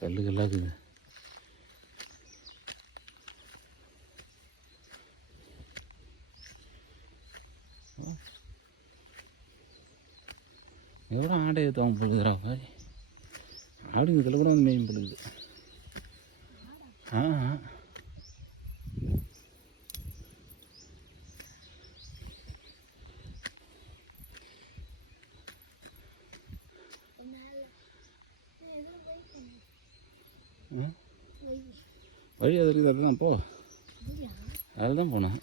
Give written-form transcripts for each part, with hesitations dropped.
கல்லுகள்லாம் இருக்குது. எவ்வளோ ஆடை ஏற்றுவாங்க பொழுதுறா பாரு. ஆடுங்க இதில் கூட வந்து மெயின் பொழுது. ஆ வழி அது இருக்குது. அதுதான் போ, அதில் தான் போனோம்.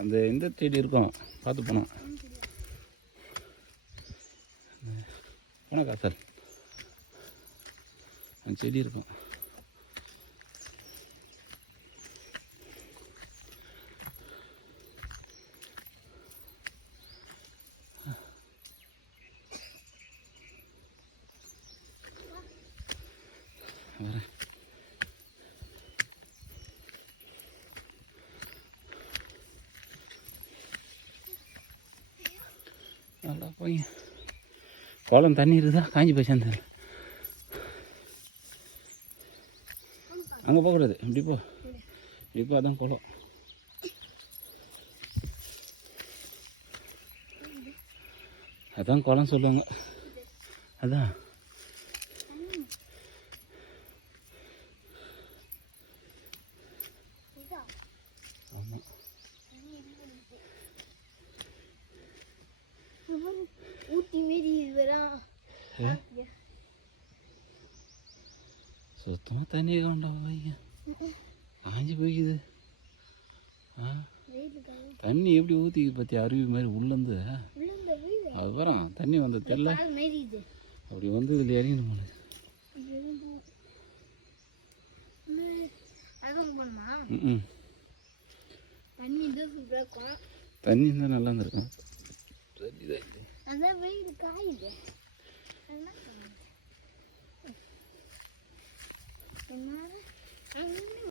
அந்த இந்த செடி இருக்கும், பார்த்து போனோம். போனா காசல் அந்த செடி இருக்கும். வரேன். நல்லா போய் குளம் தண்ணி இருக்குதா, காஞ்சி போய் சேர்ந்து அங்கே போகக்கூடாது. இப்படி போ, இப்போ அதான் குளம். அதான் குளம் சொல்லுவாங்க. அதான் ஆமாம். ஊட்டி மீறி சுத்தமாக தண்ணி கொண்டா வைங்க, காஞ்சி போய்க்குது. தண்ணி எப்படி ஊற்றிக்குது பற்றி, அருவி மாதிரி உள்ளேருந்து. அதுக்கப்புறம் தண்ணி வந்த தெரியல, அப்படி வந்து இதில் இறங்கணும் போல. தண்ணி இருந்தால் நல்லா இருந்திருக்கும். தண்ணி தான்